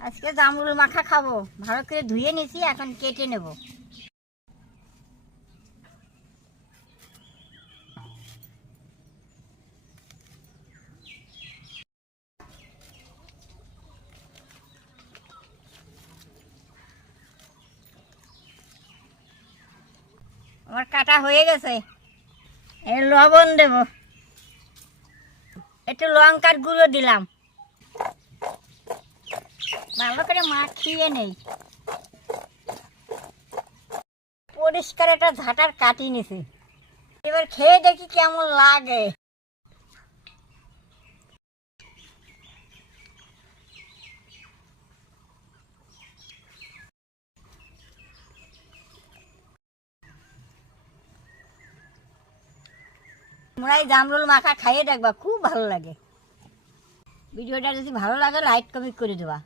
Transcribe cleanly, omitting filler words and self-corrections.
আজকে জামরুল মাখা খাবো। ভালো করে ধুয়ে নিয়েছি, এখন কেটে নেব। আমার কাটা হয়ে গেছে। এর লবণ দেব, একটু লঙ্কার গুঁড়ো দিলাম, ভালো করে মাখিয়ে নেই। পরিষ্কার একটা ঝাঁটার কাটি নিছি, এবার খেয়ে দেখি কেমন লাগে। তোমরা এই জামরুল মাখা খাইয়ে দেখবা, খুব ভালো লাগে। ভিডিওটা যদি ভালো লাগে লাইক কমেন্ট করে দেবা।